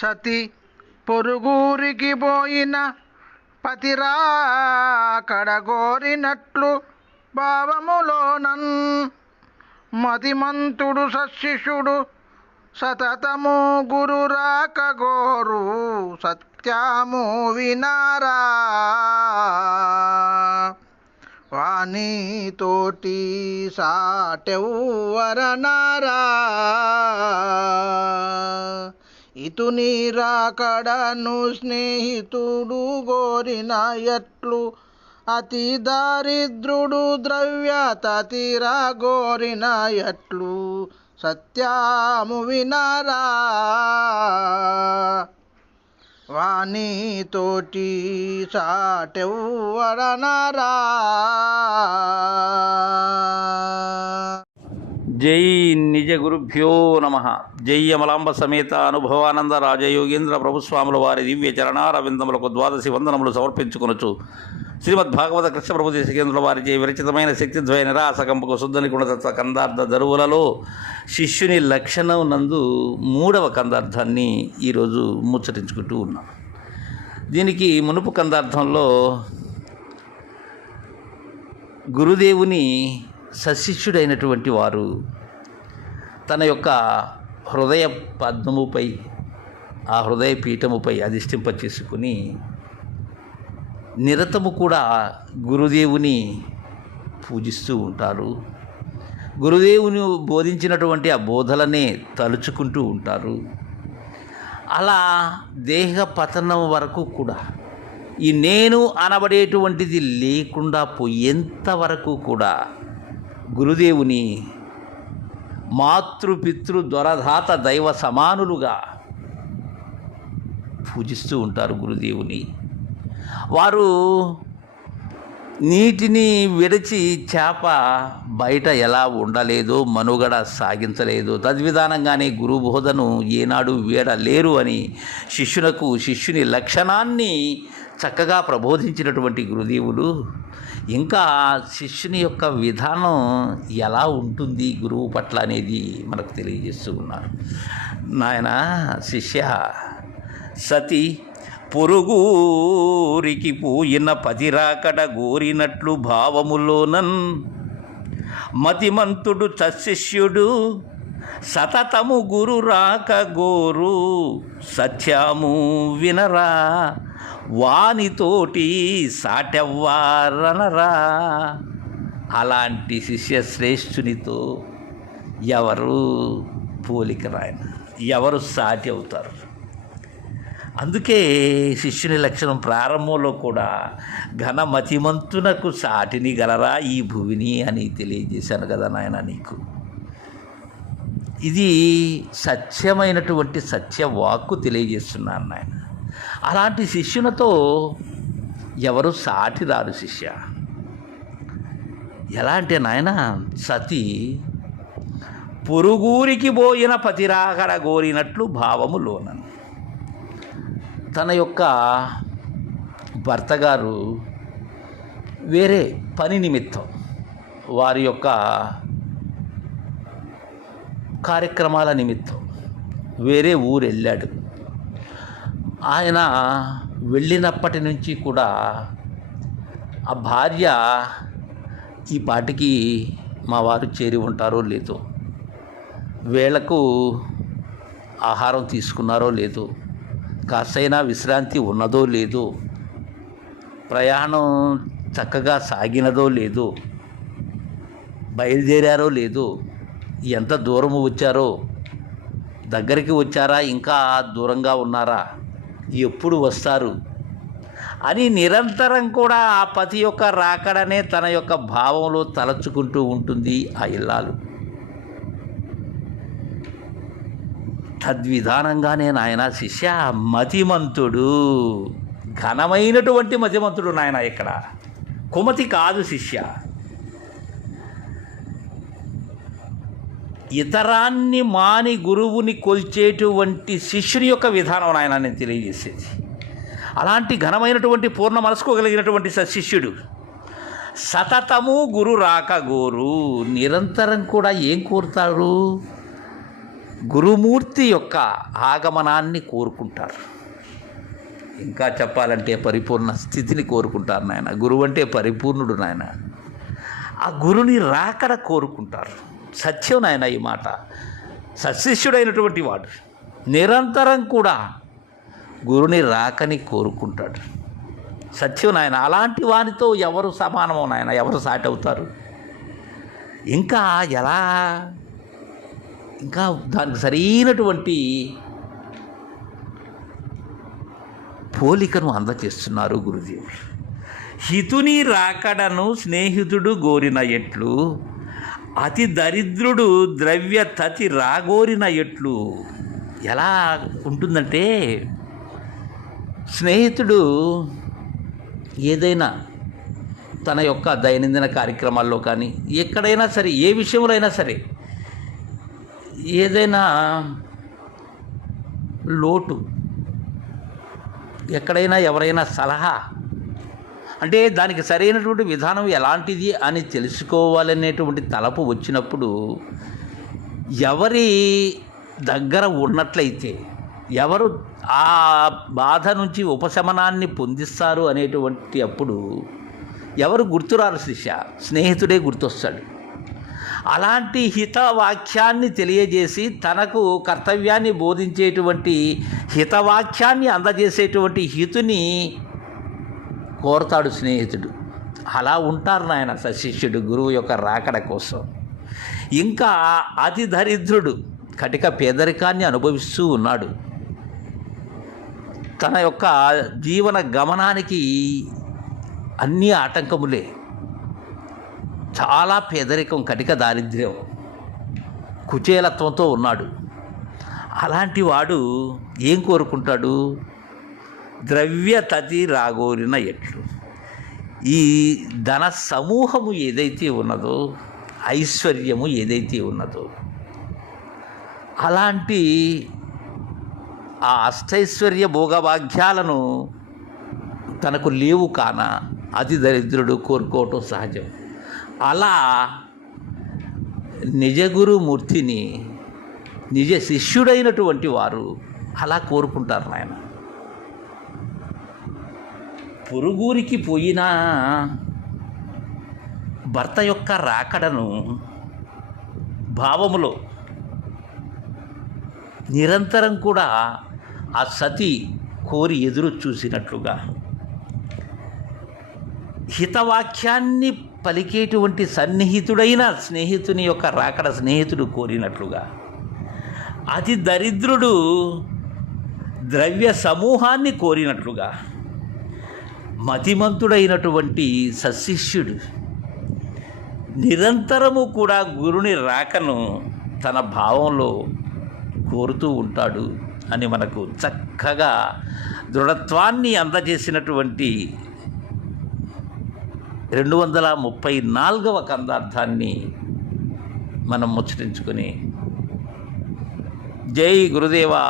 సతి పొరుగురికి పోయిన పతిరా కడగోరినట్లు భావములోనన్ మతిమంతుడు సశిష్యుడు సతతము గురు రాక సత్యము వినారా. వాణి తోటి సాటెవ్వరనారా. ఇతుని రాకడను స్నేహితుడు గోరిన ఎట్లు అతి దారిద్రుడు ద్రవ్య తతిరా గోరిన ఎట్లు సత్యాము వినరా. వాణి తోటి జై నిజ గురుభ్యో నమ. జై అమలాంబ సమేత అనుభవానంద రాజయోగేంద్ర ప్రభుస్వాముల వారి దివ్య చరణారవిందములకు ద్వాదశి వందనములు సమర్పించుకొనొచ్చు శ్రీమద్ భాగవత కృష్ణ ప్రభు దేశకేంద్రుల వారిచే విరచితమైన శక్తిద్వయ నిరాసకంపకు శుద్ధని గుణతత్వ కందార్థ దరువులలో శిష్యుని లక్షణం నందు మూడవ కందార్థాన్ని ఈరోజు ముచ్చటించుకుంటూ ఉన్నాం. దీనికి మునుపు కందార్థంలో గురుదేవుని సశిష్యుడైనటువంటి వారు తన యొక్క హృదయ పద్మముపై ఆ హృదయ పీఠముపై అధిష్టింప చేసుకుని నిరతము కూడా గురుదేవుని పూజిస్తూ ఉంటారు. గురుదేవుని బోధించినటువంటి ఆ బోధలనే తలుచుకుంటూ ఉంటారు. అలా దేహ పతనం వరకు కూడా ఈ నేను అనబడేటువంటిది లేకుండా పోయేంత వరకు కూడా గురుదేవుని మాతృపితృ దొరధాత దైవ సమానులుగా పూజిస్తూ ఉంటారు గురుదేవుని. వారు నీటిని విడిచి చేప బయట ఎలా ఉండలేదో మనుగడ సాగించలేదు తద్విధానంగానే గురు బోధను ఏనాడు వీడలేరు అని శిష్యునకు శిష్యుని లక్షణాన్ని చక్కగా ప్రబోధించినటువంటి గురుదేవులు ఇంకా శిష్యుని యొక్క విధానం ఎలా ఉంటుంది గురువు పట్ల అనేది మనకు తెలియజేస్తూ ఉన్నారు. నాయన శిష్య సతి పొరుగురికి పోయిన పతిరాకడ గోరినట్లు భావములోనన్ మతిమంతుడు సశిష్యుడు సతతము గురు రాక గోరు సత్యము వినరా. వానితోటి సాటెవ్వారనరా? అలాంటి శిష్య శ్రేష్ఠునితో ఎవరు పోలిక రాయన ఎవరు సాటి అవుతారు? అందుకే శిష్యుని లక్షణం ప్రారంభంలో కూడా ఘనమతిమంతునకు సాటిని గలరా ఈ భువిని అని తెలియజేశాను కదా నాయన నీకు. ఇది సత్యమైనటువంటి సత్య వాక్కు తెలియజేస్తున్నాను నాయన. అలాంటి శిష్యునితో ఎవరు సాటిరారు శిష్య. ఎలా అంటే నాయన సతి పొరుగురికి పోయిన పతిరాకడ గోరినట్లు భావము లోనను. తన యొక్క భర్త గారు వేరే పని నిమిత్తం వారి యొక్క కార్యక్రమాల నిమిత్తం వేరే ఊరు వెళ్ళాడు ఆయన వెళ్ళినప్పటి నుంచి కూడా ఆ భార్య ఈ పాటికి మా వారు చేరి ఉంటారో లేదో వేళకు ఆహారం తీసుకున్నారో లేదో కాస్తైనా విశ్రాంతి ఉన్నదో లేదో ప్రయాణం చక్కగా సాగినదో లేదో బయలుదేరారో లేదో ఎంత దూరము వచ్చారో దగ్గరికి వచ్చారా ఇంకా దూరంగా ఉన్నారా ఎప్పుడు వస్తారు? అని నిరంతరం కూడా ఆ పతి యొక్క రాకడనే తన యొక్క భావంలో తలచుకుంటూ ఉంటుంది ఆ ఇల్లాలు. తద్విధానంగానే నాయన శిష్య మతిమంతుడు. ఘనమైనటువంటి మతిమంతుడు నాయన ఇక్కడ. కుమతి కాదు శిష్య. ఇతరాన్ని మాని గురువుని కొల్చేటువంటి శిష్యుని యొక్క విధానం ఆయన నేను తెలియజేసేది. అలాంటి ఘనమైనటువంటి పూర్ణ మనసుకోగలిగినటువంటి శిష్యుడు సతతము గురు రాక గోరు నిరంతరం కూడా ఏం కోరుతారు? గురుమూర్తి యొక్క ఆగమనాన్ని కోరుకుంటారు. ఇంకా చెప్పాలంటే పరిపూర్ణ స్థితిని కోరుకుంటారు నాయన. గురువు అంటే పరిపూర్ణుడు నాయన. ఆ గురుని రాకడ కోరుకుంటారు. సత్యం నాయన ఈ మాట. సశిష్యుడైనటువంటి వాడు నిరంతరం కూడా గురుని రాకని కోరుకుంటాడు. సత్యం నాయన అలాంటి వానితో ఎవరు సమానమో నాయన ఎవరు సాటి అవుతారు? ఇంకా ఎలా? ఇంకా దానికి సరైనటువంటి పోలికను అందచేస్తున్నారు గురుదేవులు హితుని రాకడను స్నేహితుడు గోరిన ఎట్లు? అతి దరిద్రుడు ద్రవ్య తతి రాగోరిన ఎట్లు. ఎలా ఉంటుందంటే స్నేహితుడు ఏదైనా తన యొక్క దైనందిన కార్యక్రమాల్లో కానీ ఎక్కడైనా సరే ఏ విషయంలో అయినా సరే ఏదైనా లోటు ఎక్కడైనా ఎవరైనా సలహా అంటే దానికి సరైనటువంటి విధానం ఎలాంటిది అని తెలుసుకోవాలనేటువంటి తలపు వచ్చినప్పుడు ఎవరి దగ్గర ఉన్నట్లయితే ఎవరు ఆ బాధ నుంచి ఉపశమనాన్ని పొందిస్తారు అనేటువంటి అప్పుడు ఎవరు గుర్తురారు శిష్య? స్నేహితుడే గుర్తొస్తాడు. అలాంటి హితవాక్యాన్ని తెలియజేసి తనకు కర్తవ్యాన్ని బోధించేటువంటి హితవాక్యాన్ని అందజేసేటువంటి హితుని కోరతాడు స్నేహితుడు. అలా ఉంటారు నాయన సశిష్యుడు గురువు యొక్క రాకడ కోసం. ఇంకా అతి దరిద్రుడు కటిక పేదరికాన్ని అనుభవిస్తూ ఉన్నాడు. తన యొక్క జీవన గమనానికి అన్ని ఆటంకములే. చాలా పేదరికం కటిక దారిద్ర్యం కుచేలత్వంతో ఉన్నాడు. అలాంటి వాడు ఏం కోరుకుంటాడు? ద్రవ్యతతి రాగోరిన ఎట్లు. ఈ ధన సమూహము ఏదైతే ఉన్నదో ఐశ్వర్యము ఏదైతే ఉన్నదో అలాంటి ఆ అష్టైశ్వర్య భోగభాగ్యాలను తనకు లేవు కాన అతి దరిద్రుడు కోరుకోవటం సహజం. అలా నిజ గురుమూర్తిని నిజ శిష్యుడైనటువంటి వారు అలా కోరుకుంటారు నాయన. పొరుగురికి పోయిన భర్త యొక్క రాకడను భావములో నిరంతరం కూడా ఆ సతి కోరి ఎదురు చూసినట్లుగా హితవాక్యాన్ని పలికేటువంటి సన్నిహితుడైన స్నేహితుని యొక్క రాకడ స్నేహితుడు కోరినట్లుగా అతి దరిద్రుడు ద్రవ్య సమూహాన్ని కోరినట్లుగా మతిమంతుడైనటువంటి సశిష్యుడు. నిరంతరము కూడా గురుని రాకను తన భావంలో కోరుతూ ఉంటాడు అని మనకు చక్కగా దృఢత్వాన్ని అందజేసినటువంటి రెండు వందల ముప్పై నాలుగవ కందార్థాన్ని మనం ముచ్చటించుకొని జై గురుదేవా